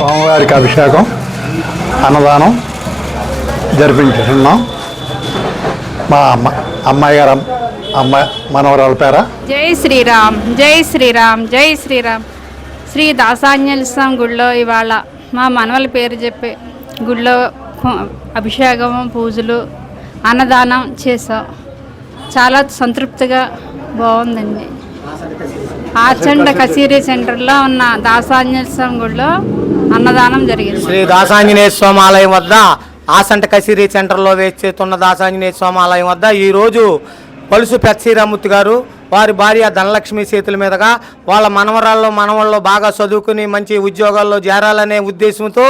స్వామివారికి అభిషేకం అన్నదానం జరిపించుతున్నాం. మా అమ్మాయి గారు మనవరాల పేర. జై శ్రీరామ్, జై శ్రీరామ్, జై శ్రీరామ్. శ్రీ దాసాంజనేయ స్వామి గుడిలో ఇవాళ మా మనవల పేరు చెప్పి గుడిలో అభిషేకం, పూజలు, అన్నదానం చేసాం. చాలా సంతృప్తిగా బాగుందండి. ఆచండ కచేరీ సెంటర్లో ఉన్న దాసాంజనేయ స్వామి గుడిలో అన్నదానం జరిగింది. శ్రీ దాసాంజనేయ స్వామి ఆలయం వద్ద ఆసంట కచేరీ సెంటర్లో వేచేస్తున్న దాసాంజనేయ స్వామి ఆలయం వద్ద ఈరోజు పలుసు పెత్సీరామూర్తి గారు వారి భార్య ధనలక్ష్మి చేతుల మీదుగా వాళ్ళ మనవళ్ళు బాగా చదువుకుని మంచి ఉద్యోగాల్లో చేరాలనే ఉద్దేశంతో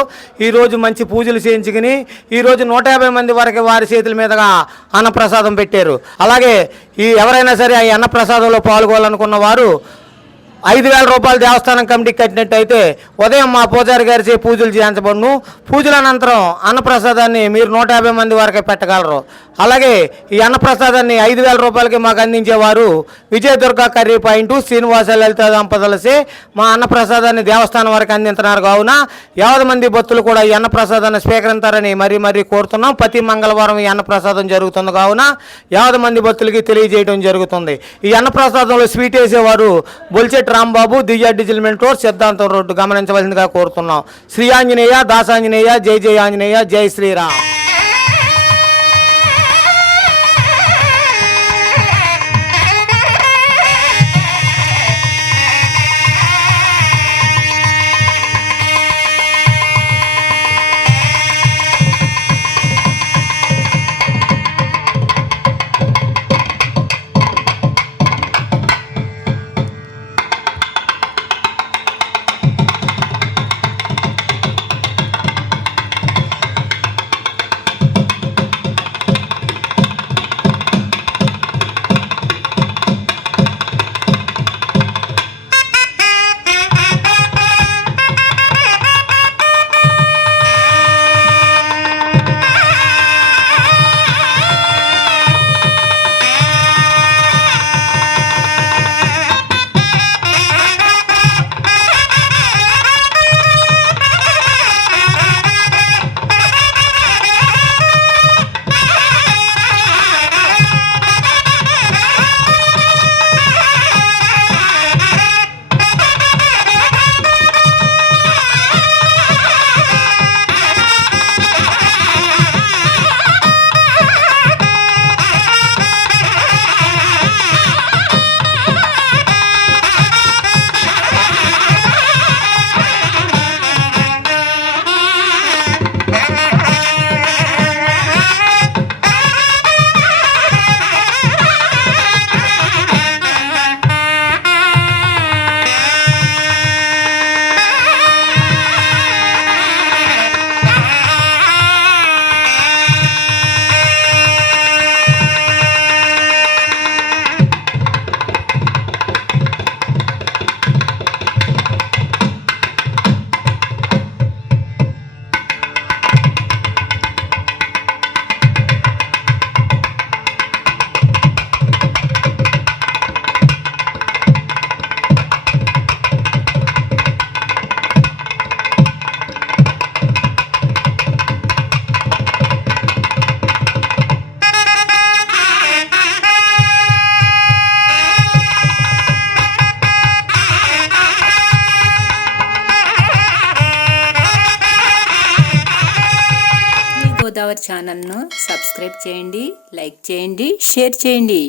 ఈరోజు మంచి పూజలు చేయించుకుని ఈరోజు 150 మంది వరకు వారి చేతుల మీదుగా అన్నప్రసాదం పెట్టారు. అలాగే ఎవరైనా సరే ఈ అన్నప్రసాదంలో పాల్గొనాలనుకున్న వారు 5,000 రూపాయలు దేవస్థానం కమిటీకి కట్టినట్టయితే ఉదయం మా పూజారి గారి పూజలు చేయించబడును. పూజల అనంతరం అన్నప్రసాదాన్ని మీరు 150 మంది వరకే పెట్టగలరు. అలాగే ఈ అన్నప్రసాదాన్ని 5,000 రూపాయలకి మాకు అందించేవారు విజయదుర్గ కర్రీ పాయింట్ శ్రీనివాస లలిత దంపతులసే మా అన్నప్రసాదాన్ని దేవస్థానం వరకు అందించున్నారు. కావున 50 మంది భక్తులు కూడా ఈ అన్నప్రసాదాన్ని స్వీకరించారని మరీ కోరుతున్నాం. ప్రతి మంగళవారం ఈ అన్నప్రసాదం జరుగుతుంది కావున 50 మంది భక్తులకి తెలియజేయడం జరుగుతుంది. ఈ అన్నప్రసాదంలో స్వీట్ వేసేవారు బొల్చెట్ రాంబాబు, దివ్య డిజిటల్ స్టోర్, సిద్ధాంతం రోడ్డు గమనించవలసిందిగా కోరుతున్నాం. శ్రీ ఆంజనేయ, దాసాంజనేయ, జై జై ఆంజనేయ, జై శ్రీరామ్. గోదావరి ఛానల్ను సబ్స్క్రైబ్ చేయండి, లైక్ చేయండి, షేర్ చేయండి.